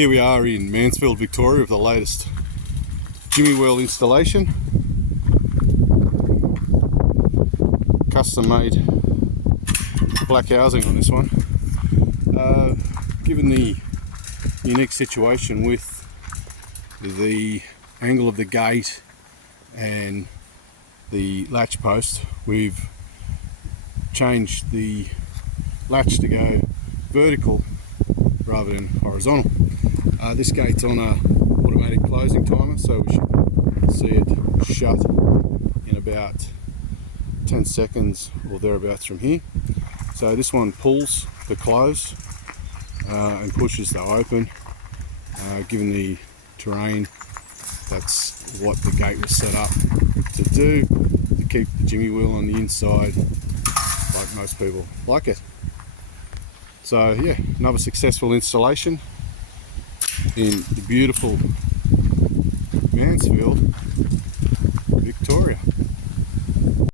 Here we are in Mansfield, Victoria with the latest Jimmy Wheel installation. Custom made black housing on this one. Given the unique situation with the angle of the gate and the latch post, we've changed the latch to go vertical rather than horizontal. This gate's on a automatic closing timer, so we should see it shut in about 10 seconds or thereabouts from here. So this one pulls the close and pushes the open. Given the terrain, that's what the gate was set up to do, to keep the Jimmy Wheel on the inside like most people like it. So yeah, another successful installation in the beautiful Mansfield.